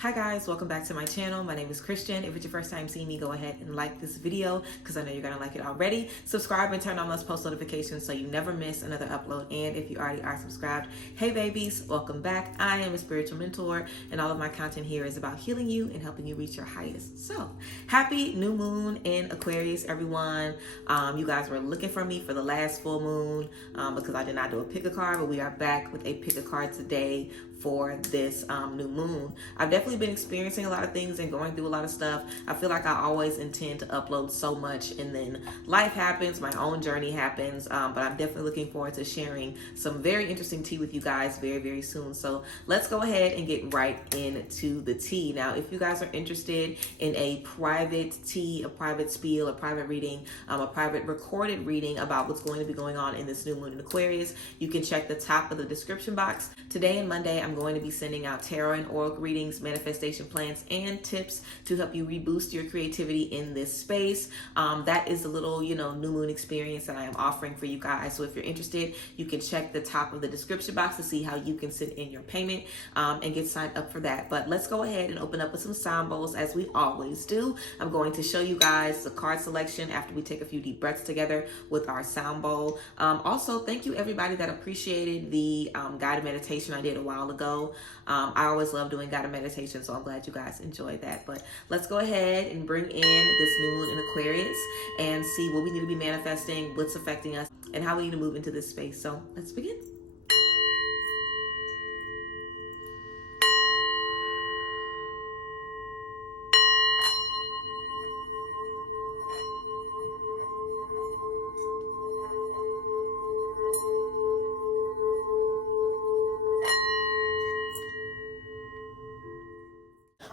Hi guys, welcome back to my channel. My name is Christian. If it's your first time seeing me, go ahead and like this video because I know you're gonna like it already. Subscribe and turn on those post notifications so you never miss another upload. And if you already are subscribed, hey babies, welcome back. I am a spiritual mentor and all of my content here is about healing you and helping you reach your highest. So happy new moon in Aquarius, everyone. You guys were looking for me for the last full moon because I did not do a pick a card, but we are back with a pick a card today for this new moon. I've definitely been experiencing a lot of things and going through a lot of stuff. I feel like I always intend to upload so much and then life happens, my own journey happens, but I'm definitely looking forward to sharing some very interesting tea with you guys very, very soon. So let's go ahead and get right into the tea. Now, if you guys are interested in a private tea, a private spiel, a private reading, a private recorded reading about what's going to be going on in this new moon in Aquarius, you can check the top of the description box. Today and Monday, I'm going to be sending out tarot and oracle readings, manifestation plans, and tips to help you reboost your creativity in this space. That is a little, new moon experience that I am offering for you guys. So if you're interested, you can check the top of the description box to see how you can send in your payment and get signed up for that. But let's go ahead and open up with some sound bowls as we always do. I'm going to show you guys the card selection after we take a few deep breaths together with our sound bowl. Also, thank you everybody that appreciated the guided meditation I did a while ago. I always love doing guided meditation, so I'm glad you guys enjoyed that. But let's go ahead and bring in this new moon in Aquarius and see what we need to be manifesting, what's affecting us, and how we need to move into this space. So let's begin.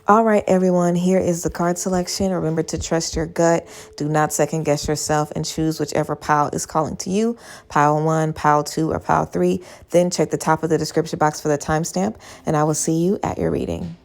All right, everyone, here is the card selection. Remember to trust your gut. Do not second guess yourself and choose whichever pile is calling to you. Pile 1, pile 2, or pile 3. Then check the top of the description box for the timestamp, and I will see you at your reading.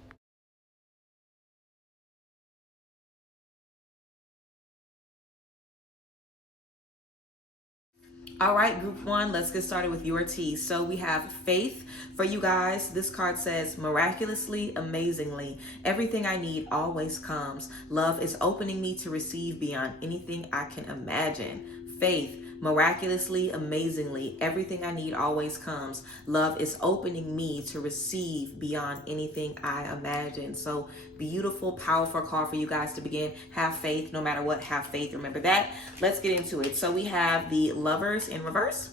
All right, group 1, let's get started with your tea. So we have faith for you guys. This card says, miraculously, amazingly, everything I need always comes. Love is opening me to receive beyond anything I can imagine. Faith, miraculously, amazingly, everything I need always comes. Love is opening me to receive beyond anything I imagine. So beautiful, powerful card for you guys to begin. Have faith, no matter what, have faith. Remember that. Let's get into it. So we have the Lovers in reverse.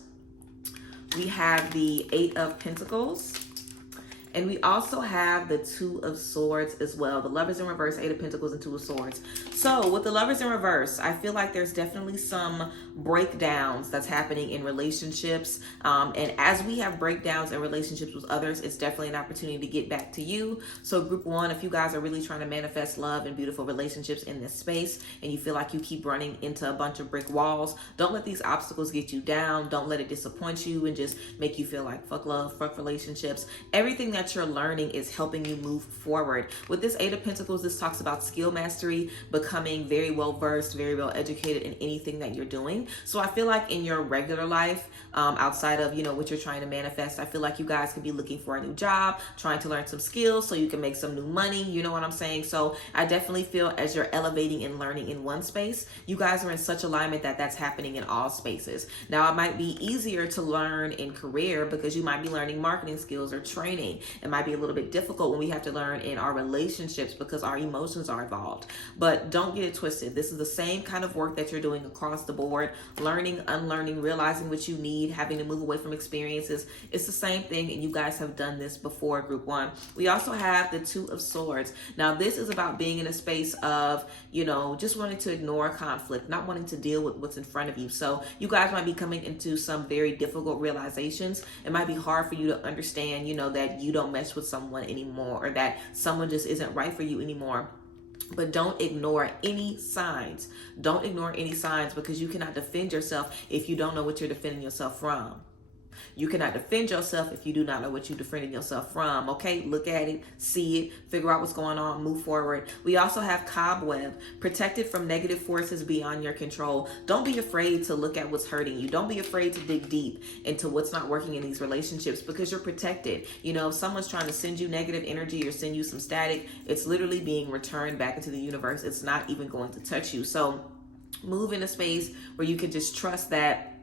We have the Eight of Pentacles. And we also have the Two of Swords as well. The Lovers in reverse, Eight of Pentacles, and Two of Swords. So with the Lovers in reverse, I feel like there's definitely some breakdowns that's happening in relationships. And as we have breakdowns in relationships with others, it's definitely an opportunity to get back to you. So group 1, if you guys are really trying to manifest love and beautiful relationships in this space, and you feel like you keep running into a bunch of brick walls, don't let these obstacles get you down. Don't let it disappoint you and just make you feel like fuck love, fuck relationships. Everything that you're learning is helping you move forward. With this Eight of Pentacles, this talks about skill mastery, becoming very well versed, very well educated in anything that you're doing. So I feel like in your regular life, outside of what you're trying to manifest, I feel like you guys could be looking for a new job, trying to learn some skills so you can make some new money. You know what I'm saying? So I definitely feel as you're elevating and learning in one space, you guys are in such alignment that that's happening in all spaces. Now it might be easier to learn in career because you might be learning marketing skills or training. It might be a little bit difficult when we have to learn in our relationships because our emotions are involved. But don't get it twisted. This is the same kind of work that you're doing across the board, learning, unlearning, realizing what you need, having to move away from experiences. It's the same thing, and you guys have done this before, group 1. We also have the Two of Swords. Now, this is about being in a space of, just wanting to ignore conflict, not wanting to deal with what's in front of you. So you guys might be coming into some very difficult realizations. It might be hard for you to understand, that you don't mess with someone anymore or that someone just isn't right for you anymore. But don't ignore any signs. Don't ignore any signs because you cannot defend yourself if you don't know what you're defending yourself from. You cannot defend yourself if you do not know what you're defending yourself from. Okay, look at it, see it, figure out what's going on, move forward. We also have cobweb, protected from negative forces beyond your control. Don't be afraid to look at what's hurting you. Don't be afraid to dig deep into what's not working in these relationships, because you're protected. You know, if someone's trying to send you negative energy or send you some static, it's literally being returned back into the universe. It's not even going to touch you. So move in a space where you can just trust that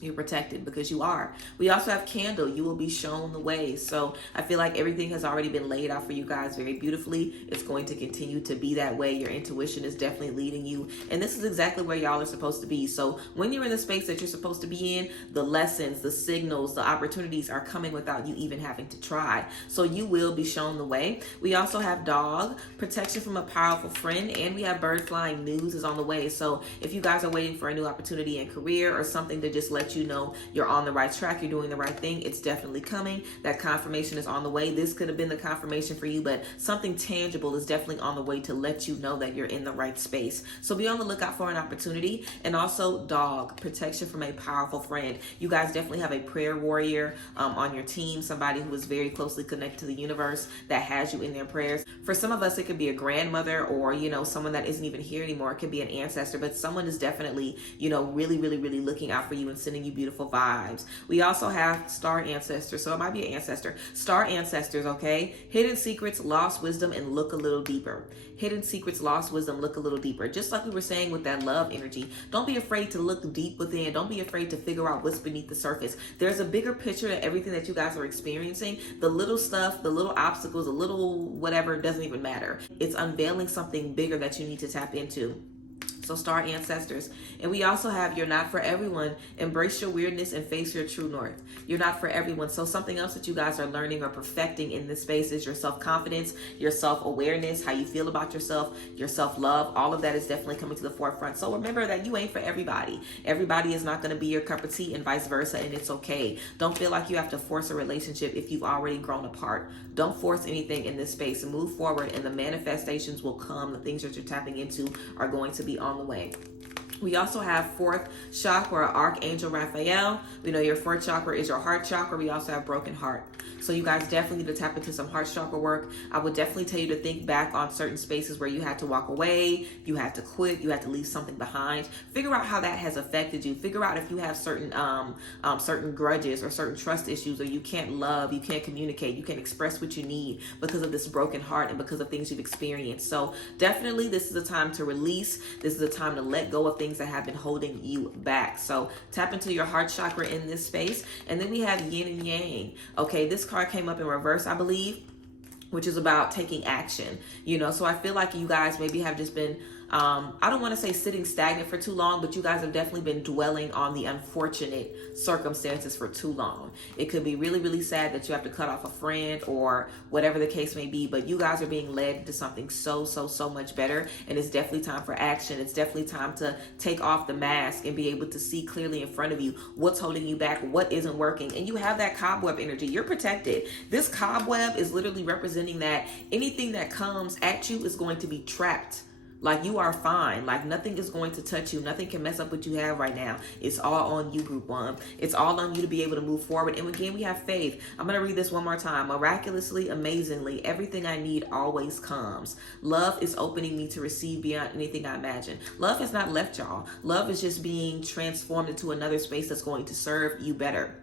you're protected, because you are. We also have candle. You will be shown the way. So I feel like everything has already been laid out for you guys very beautifully. It's going to continue to be that way. Your intuition is definitely leading you, and this is exactly where y'all are supposed to be. So when you're in the space that you're supposed to be in, the lessons, the signals, the opportunities are coming without you even having to try. So you will be shown the way. We also have dog, protection from a powerful friend, and we have bird flying, news is on the way. So if you guys are waiting for a new opportunity in career or something to just let you know you're on the right track, you're doing the right thing, it's definitely coming. That confirmation is on the way. This could have been the confirmation for you, but something tangible is definitely on the way to let you know that you're in the right space. So be on the lookout for an opportunity. And also dog, protection from a powerful friend. You guys definitely have a prayer warrior on your team, somebody who is very closely connected to the universe that has you in their prayers. For some of us, it could be a grandmother, or, you know, someone that isn't even here anymore. It could be an ancestor, but someone is definitely, you know, really looking out for you and sending you beautiful vibes. We also have star ancestors, so it might be an ancestor. Star ancestors, okay? Hidden secrets, lost wisdom, and look a little deeper. Hidden secrets, lost wisdom, look a little deeper. Just like we were saying with that love energy, don't be afraid to look deep within. Don't be afraid to figure out what's beneath the surface. There's a bigger picture to everything that you guys are experiencing. The little stuff, the little obstacles, the little whatever, doesn't even matter. It's unveiling something bigger that you need to tap into. So star ancestors. And we also have you're not for everyone. Embrace your weirdness and face your true north. You're not for everyone. So something else that you guys are learning or perfecting in this space is your self-confidence, your self-awareness, how you feel about yourself, your self-love. All of that is definitely coming to the forefront. So remember that you ain't for everybody. Everybody is not going to be your cup of tea, and vice versa, and it's okay. Don't feel like you have to force a relationship if you've already grown apart. Don't force anything in this space, and move forward, and the manifestations will come. The things that you're tapping into are going to be on the way. We also have fourth chakra, Archangel Raphael. We know your fourth chakra is your heart chakra. We also have broken heart. So you guys definitely need to tap into some heart chakra work. I would definitely tell you to think back on certain spaces where you had to walk away, you had to quit, you had to leave something behind. Figure out how that has affected you. Figure out if you have certain grudges or certain trust issues, or you can't love, you can't communicate, you can't express what you need because of this broken heart and because of things you've experienced. So definitely this is a time to release. This is a time to let go of things that have been holding you back. So tap into your heart chakra in this space. And then we have yin and yang. Okay, this card came up in reverse, I believe, which is about taking action. You know, so I feel like you guys maybe have just been I don't want to say sitting stagnant for too long, but you guys have definitely been dwelling on the unfortunate circumstances for too long. It could be really sad that you have to cut off a friend or whatever the case may be, but you guys are being led into something so much better, and it's definitely time for action. It's definitely time to take off the mask and be able to see clearly in front of you what's holding you back, what isn't working, and you have that cobweb energy. You're protected. This cobweb is literally representing that anything that comes at you is going to be trapped. Like, you are fine. Like, nothing is going to touch you. Nothing can mess up what you have right now. It's all on you, group one. It's all on you to be able to move forward. And again, we have faith. I'm going to read this one more time. Miraculously, amazingly, everything I need always comes. Love is opening me to receive beyond anything I imagine. Love has not left y'all. Love is just being transformed into another space that's going to serve you better.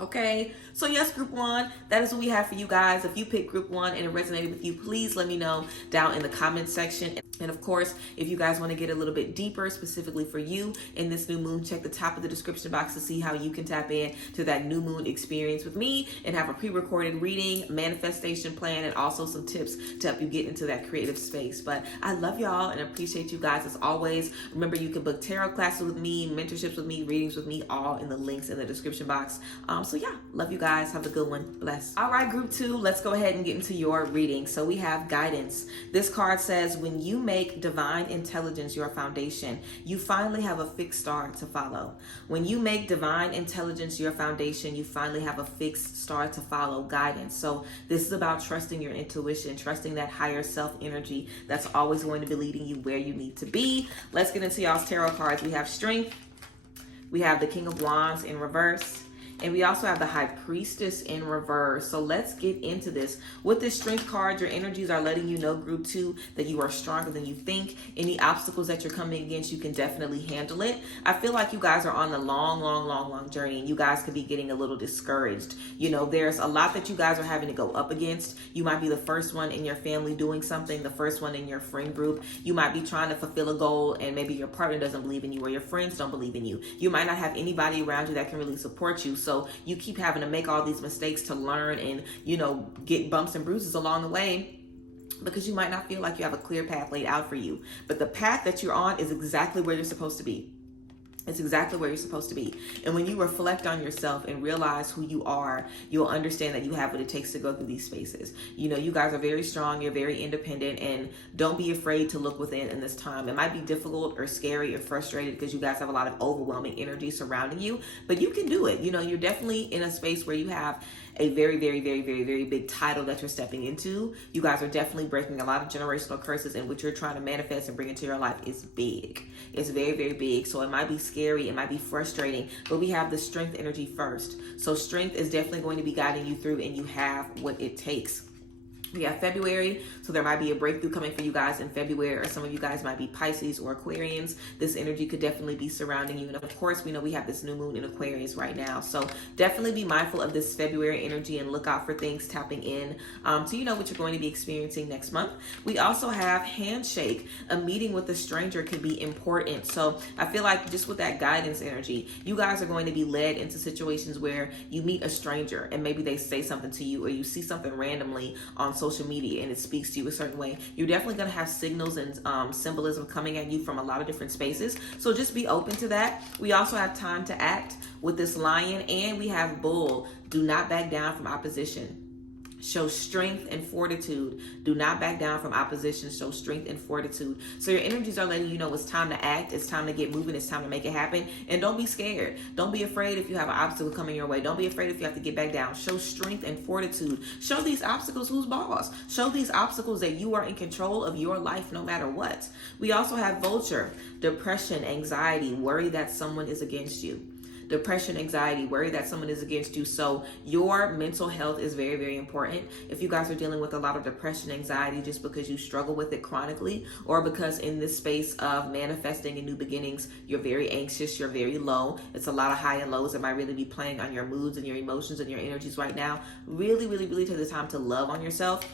Okay, so yes, group one, that is what we have for you guys. If you picked group one and it resonated with you, please let me know down in the comment section. And of course, if you guys want to get a little bit deeper specifically for you in this new moon, check the top of the description box to see how you can tap in to that new moon experience with me and have a pre-recorded reading, manifestation plan, and also some tips to help you get into that creative space. But I love y'all and appreciate you guys as always. Remember, you can book tarot classes with me, mentorships with me, readings with me, all in the links in the description box. So yeah, love you guys. Have a good one. Bless. All right, group two, let's go ahead and get into your reading. So we have guidance. This card says, when you make divine intelligence your foundation, you finally have a fixed star to follow. When you make divine intelligence your foundation, you finally have a fixed star to follow. Guidance. So this is about trusting your intuition, trusting that higher self energy that's always going to be leading you where you need to be. Let's get into y'all's tarot cards. We have strength. We have the King of Wands in reverse. And we also have the High Priestess in reverse. So let's get into this. With this Strength card, your energies are letting you know, group 2, that you are stronger than you think. Any obstacles that you're coming against, you can definitely handle it. I feel like you guys are on the long journey, and you guys could be getting a little discouraged. You know, there's a lot that you guys are having to go up against. You might be the first one in your family doing something, the first one in your friend group. You might be trying to fulfill a goal, and maybe your partner doesn't believe in you, or your friends don't believe in you. You might not have anybody around you that can really support you. So you keep having to make all these mistakes to learn and, you know, get bumps and bruises along the way, because you might not feel like you have a clear path laid out for you. But the path that you're on is exactly where you're supposed to be. It's exactly where you're supposed to be. And when you reflect on yourself and realize who you are, you'll understand that you have what it takes to go through these spaces. You know, you guys are very strong, you're very independent, and don't be afraid to look within in this time. It might be difficult or scary or frustrated because you guys have a lot of overwhelming energy surrounding you, but you can do it. You know, you're definitely in a space where you have a very big title that you're stepping into. You guys are definitely breaking a lot of generational curses, and what you're trying to manifest and bring into your life is big. It's very big. So it might be scary, it might be frustrating, but we have the Strength energy first. So Strength is definitely going to be guiding you through, and you have what it takes. We have February, so there might be a breakthrough coming for you guys in February, or some of you guys might be Pisces or Aquarians. This energy could definitely be surrounding you. And of course, we know we have this new moon in Aquarius right now. So definitely be mindful of this February energy and look out for things tapping in to, you know, what you're going to be experiencing next month. We also have Handshake. A meeting with a stranger can be important. So I feel like just with that guidance energy, you guys are going to be led into situations where you meet a stranger and maybe they say something to you, or you see something randomly on social media and it speaks to you a certain way. You're definitely going to have signals and symbolism coming at you from a lot of different spaces. So just be open to that. We also have Time to Act with this Lion, and we have Bull. Do not back down from opposition. Show strength and fortitude. Do not back down from opposition. Show strength and fortitude. So your energies are letting you know it's time to act. It's time to get moving. It's time to make it happen. And don't be scared. Don't be afraid if you have an obstacle coming your way. Don't be afraid if you have to get back down. Show strength and fortitude. Show these obstacles who's boss. Show these obstacles that you are in control of your life no matter what. We also have Vulture. Depression, anxiety, worry that someone is against you. Depression, anxiety, worry that someone is against you. So your mental health is very important. If you guys are dealing with a lot of depression, anxiety, just because you struggle with it chronically, or because in this space of manifesting and new beginnings, you're very anxious, you're very low. It's a lot of high and lows that might really be playing on your moods and your emotions and your energies right now. Really take the time to love on yourself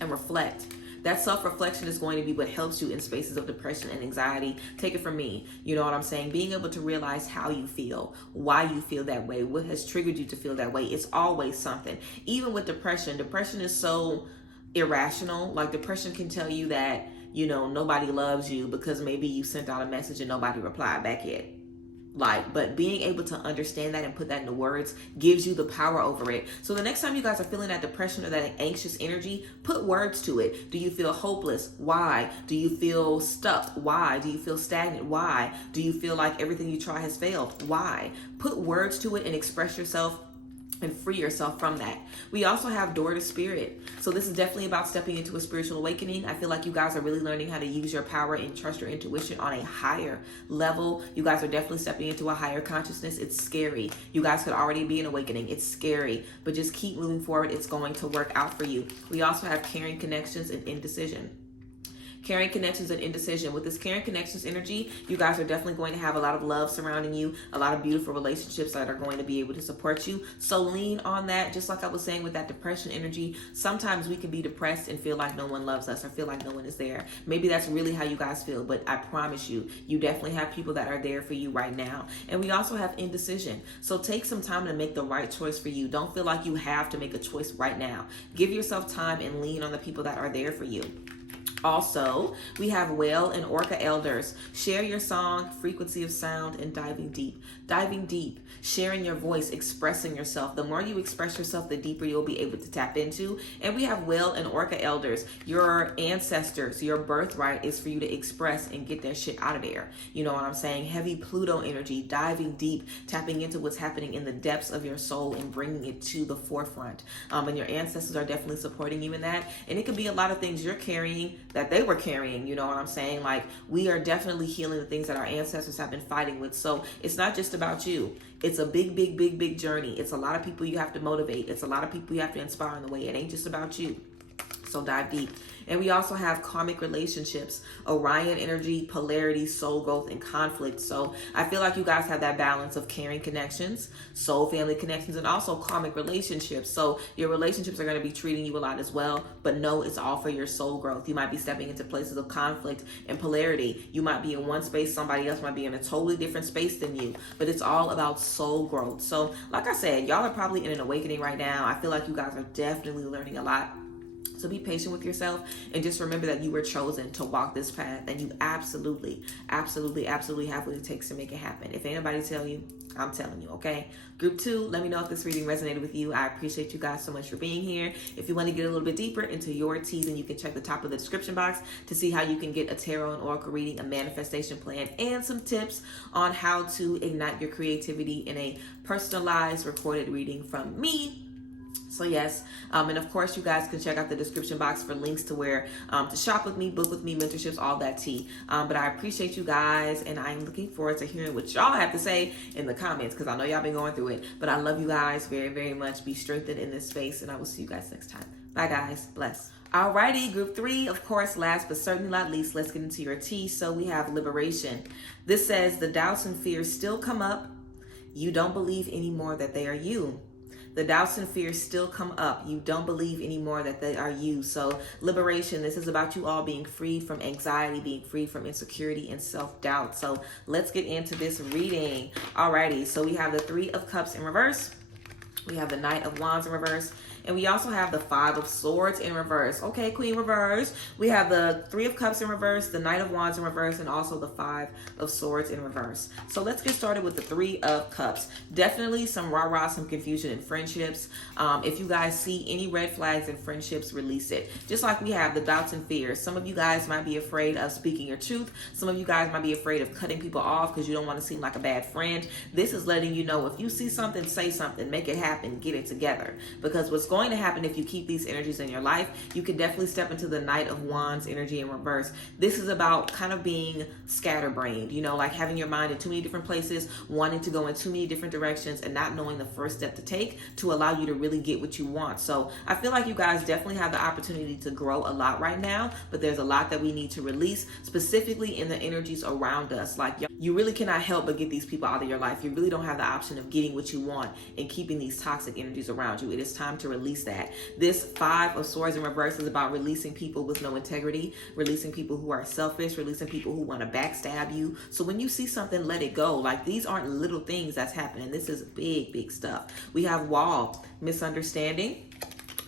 and reflect. That self-reflection is going to be what helps you in spaces of depression and anxiety. Take it from me. You know what I'm saying? Being able to realize how you feel, why you feel that way, what has triggered you to feel that way. It's always something. Even with depression is so irrational. Like, depression can tell you that, you know, nobody loves you because maybe you sent out a message and nobody replied back yet. But being able to understand that and put that into words gives you the power over it. So the next time you guys are feeling that depression or that anxious energy, put words to it. Do you feel hopeless? Why? Do you feel stuck? Why? Do you feel stagnant? Why? Do you feel like everything you try has failed? Why? Put words to it and express yourself and free yourself from that. We also have Door to Spirit. So this is definitely about stepping into a spiritual awakening. I feel like you guys are really learning how to use your power and trust your intuition on a higher level. You guys are definitely stepping into a higher consciousness. It's scary. You guys could already be an awakening. It's scary, but just keep moving forward. It's going to work out for you. We also have Caring Connections and Indecision. Caring connections and indecision. With this caring connections energy, you guys are definitely going to have a lot of love surrounding you, a lot of beautiful relationships that are going to be able to support you. So lean on that. Just like I was saying with that depression energy, sometimes we can be depressed and feel like no one loves us or feel like no one is there. Maybe that's really how you guys feel, but I promise you, you definitely have people that are there for you right now. And we also have indecision. So take some time to make the right choice for you. Don't feel like you have to make a choice right now. Give yourself time and lean on the people that are there for you. Also, we have Whale and Orca Elders. Share your song, frequency of sound, and diving deep. Diving deep, sharing your voice, expressing yourself. The more you express yourself, the deeper you'll be able to tap into. And we have Whale and Orca Elders. Your ancestors, your birthright is for you to express and get that shit out of there. You know what I'm saying? Heavy Pluto energy, diving deep, tapping into what's happening in the depths of your soul and bringing it to the forefront. And your ancestors are definitely supporting you in that. And it could be a lot of things you're carrying that they were carrying. You know what I'm saying? Like, we are definitely healing the things that our ancestors have been fighting with. So it's not just about you. It's a big journey. It's a lot of people you have to motivate. It's a lot of people you have to inspire in the way. It ain't just about you. So dive deep. And we also have karmic relationships, Orion energy, polarity, soul growth, and conflict. So I feel like you guys have that balance of caring connections, soul family connections, and also karmic relationships. So your relationships are going to be treating you a lot as well, but no, it's all for your soul growth. You might be stepping into places of conflict and polarity. You might be in one space, somebody else might be in a totally different space than you, but it's all about soul growth. So like I said, y'all are probably in an awakening right now. I feel like you guys are definitely learning a lot. So be patient with yourself and just remember that you were chosen to walk this path, and you absolutely have what it takes to make it happen. If anybody tell you, I'm telling you, okay? Group 2, let me know if this reading resonated with you. I appreciate you guys so much for being here. If you want to get a little bit deeper into your T's, then you can check the top of the description box to see how you can get a tarot and oracle reading, a manifestation plan, and some tips on how to ignite your creativity in a personalized recorded reading from me. So yes, and of course you guys can check out the description box for links to where to shop with me, book with me, mentorships, all that tea. But I appreciate you guys, and I'm looking forward to hearing what y'all have to say in the comments, because I know y'all been going through it. But I love you guys very much. Be strengthened in this space, and I will see you guys next time. Bye guys, bless. Alrighty, group 3, of course, last but certainly not least, let's get into your tea. So we have liberation. This says the doubts and fears still come up. You don't believe anymore that they are you. The doubts and fears still come up. You don't believe anymore that they are you. So liberation, this is about you all being free from anxiety, being free from insecurity and self-doubt. So let's get into this reading. Alrighty, so we have the 3 of Cups in reverse. We have the Knight of Wands in reverse. And we also have the 5 of Swords in reverse. Okay, Queen reverse. We have the 3 of Cups in reverse, the Knight of Wands in reverse, and also the 5 of Swords in reverse. So let's get started with the 3 of Cups. Definitely some rah-rah, some confusion in friendships. If you guys see any red flags in friendships, release it. Just like we have the doubts and fears. Some of you guys might be afraid of speaking your truth. Some of you guys might be afraid of cutting people off because you don't want to seem like a bad friend. This is letting you know, if you see something, say something, make it happen, get it together. Because what's going to happen if you keep these energies in your life, you can definitely step into the Knight of Wands energy in reverse. This is about kind of being scatterbrained, you know, like having your mind in too many different places, wanting to go in too many different directions, and not knowing the first step to take to allow you to really get what you want. So I feel like you guys definitely have the opportunity to grow a lot right now, but there's a lot that we need to release, specifically in the energies around us. Like, you really cannot help but get these people out of your life. You really don't have the option of getting what you want and keeping these toxic energies around you. It is time to release that. This 5 of Swords in reverse is about releasing people with no integrity, releasing people who are selfish, releasing people who want to backstab you. So when you see something, let it go. Like, these aren't little things that's happening. This is big stuff. We have Wall, misunderstanding.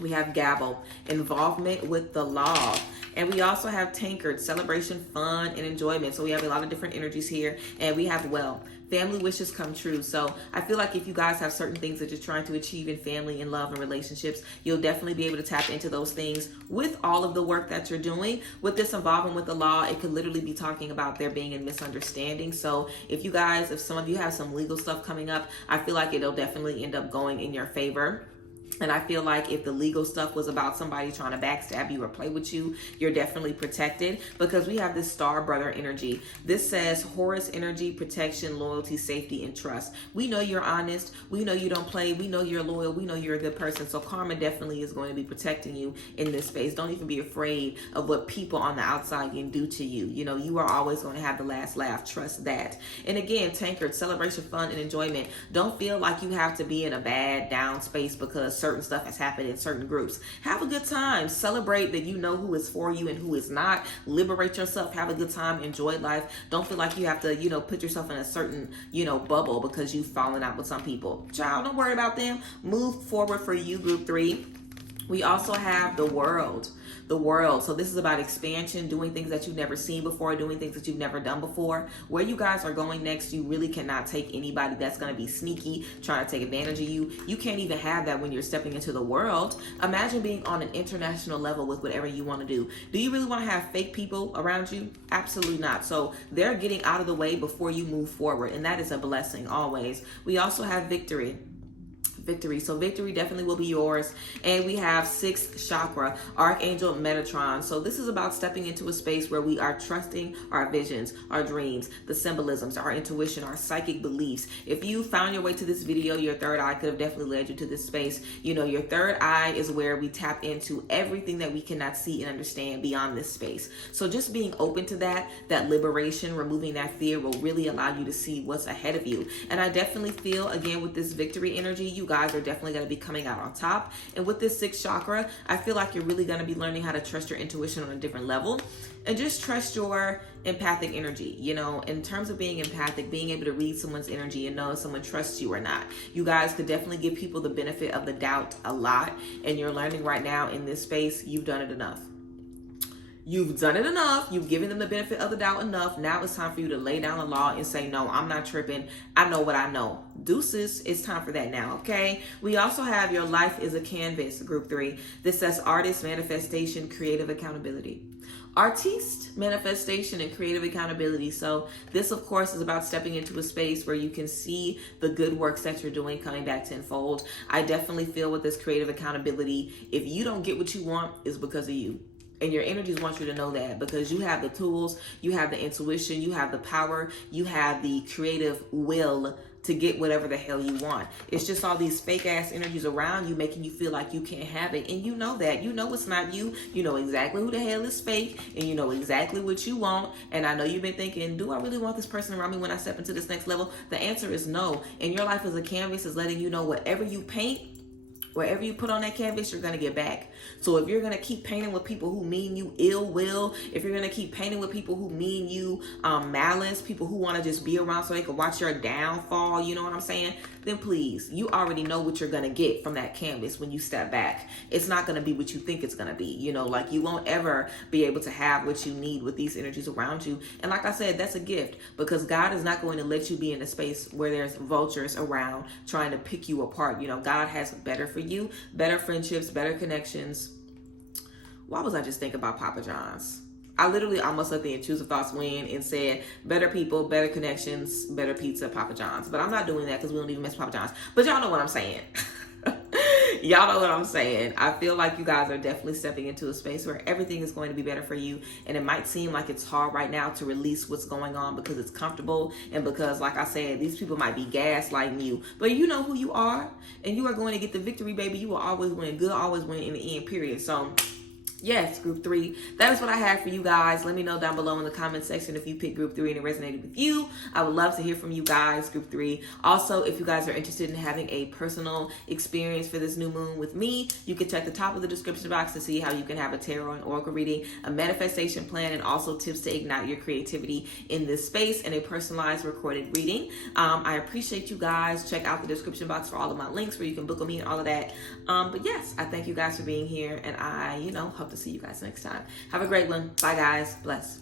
We have Gavel, involvement with the law. And we also have Tankard, celebration, fun, and enjoyment. So we have a lot of different energies here. And we have Well, family wishes come true. So I feel like if you guys have certain things that you're trying to achieve in family and love and relationships, you'll definitely be able to tap into those things with all of the work that you're doing. With this involvement with the law, it could literally be talking about there being a misunderstanding. So if some of you have some legal stuff coming up, I feel like it'll definitely end up going in your favor. And I feel like if the legal stuff was about somebody trying to backstab you or play with you, you're definitely protected, because we have this Star Brother energy. This says Horus energy, protection, loyalty, safety, and trust. We know you're honest. We know you don't play. We know you're loyal. We know you're a good person. So karma definitely is going to be protecting you in this space. Don't even be afraid of what people on the outside can do to you. You know, you are always going to have the last laugh. Trust that. And again, Tankard, celebration, fun, and enjoyment. Don't feel like you have to be in a bad down space because certain stuff has happened in certain groups. Have a good time. Celebrate that you know who is for you and who is not. Liberate yourself. Have a good time. Enjoy life. Don't feel like you have to, put yourself in a certain, bubble because you've fallen out with some people. Child, don't worry about them. Move forward for you, group 3. We also have the world. So this is about expansion, doing things that you've never seen before, doing things that you've never done before. Where you guys are going next, you really cannot take anybody that's going to be sneaky, trying to take advantage of you. You can't even have that when you're stepping into the world. Imagine being on an international level with whatever you want to do. Do you really want to have fake people around you? Absolutely not. So they're getting out of the way before you move forward, and that is a blessing always. We also have victory. victory. So victory definitely will be yours. And we have 6th chakra, Archangel Metatron. So this is about stepping into a space where we are trusting our visions, our dreams, the symbolisms, our intuition, our psychic beliefs. If you found your way to this video, your third eye could have definitely led you to this space. You know, your third eye is where we tap into everything that we cannot see and understand beyond this space. So just being open to that liberation, removing that fear will really allow you to see what's ahead of you. And I definitely feel, again, with this victory energy, you guys are definitely going to be coming out on top. And with this 6th chakra, I feel like you're really going to be learning how to trust your intuition on a different level and just trust your empathic energy. You know, in terms of being empathic, being able to read someone's energy and know if someone trusts you or not. You guys could definitely give people the benefit of the doubt a lot, and you're learning right now in this space, you've done it enough. You've done it enough. You've given them the benefit of the doubt enough. Now it's time for you to lay down the law and say, no, I'm not tripping. I know what I know. Deuces, it's time for that now, okay? We also have your life is a canvas, group 3. This says artist, manifestation, creative accountability. Artiste, manifestation, and creative accountability. So this, of course, is about stepping into a space where you can see the good works that you're doing coming back tenfold. I definitely feel with this creative accountability, if you don't get what you want, it's because of you. And your energies want you to know that, because you have the tools, you have the intuition, you have the power, you have the creative will to get whatever the hell you want. It's just all these fake ass energies around you making you feel like you can't have it. And you know that. You know it's not you. You know exactly who the hell is fake, and you know exactly what you want. And I know you've been thinking, do I really want this person around me when I step into this next level? The answer is no. And your life as a canvas is letting you know whatever you paint, wherever you put on that canvas, you're going to get back. So if you're going to keep painting with people who mean you ill will, if you're going to keep painting with people who mean you malice, people who want to just be around so they can watch your downfall, you know what I'm saying? Then please, you already know what you're going to get from that canvas when you step back. It's not going to be what you think it's going to be. You know, like you won't ever be able to have what you need with these energies around you. And like I said, that's a gift, because God is not going to let you be in a space where there's vultures around trying to pick you apart. You know, God has better for you, better friendships, better connections. Why was I just thinking about Papa John's? I literally almost let the intrusive thoughts win and said better people, better connections, better pizza, Papa John's. But I'm not doing that because we don't even miss Papa John's. But y'all know what I'm saying. Y'all know what I'm saying. I feel like you guys are definitely stepping into a space where everything is going to be better for you. And it might seem like it's hard right now to release what's going on because it's comfortable. And because, like I said, these people might be gaslighting you. But you know who you are. And you are going to get the victory, baby. You will always win. Good always win in the end, period. So yes, group 3. That is what I have for you guys. Let me know down below in the comment section if you picked group 3 and it resonated with you. I would love to hear from you guys, group 3. Also, if you guys are interested in having a personal experience for this new moon with me, you can check the top of the description box to see how you can have a tarot and oracle reading, a manifestation plan, and also tips to ignite your creativity in this space, and a personalized recorded reading. I appreciate you guys. Check out the description box for all of my links where you can book with me and all of that. But yes, I thank you guys for being here, and I, hope to see you guys next time. Have a great one. Bye, guys. Bless.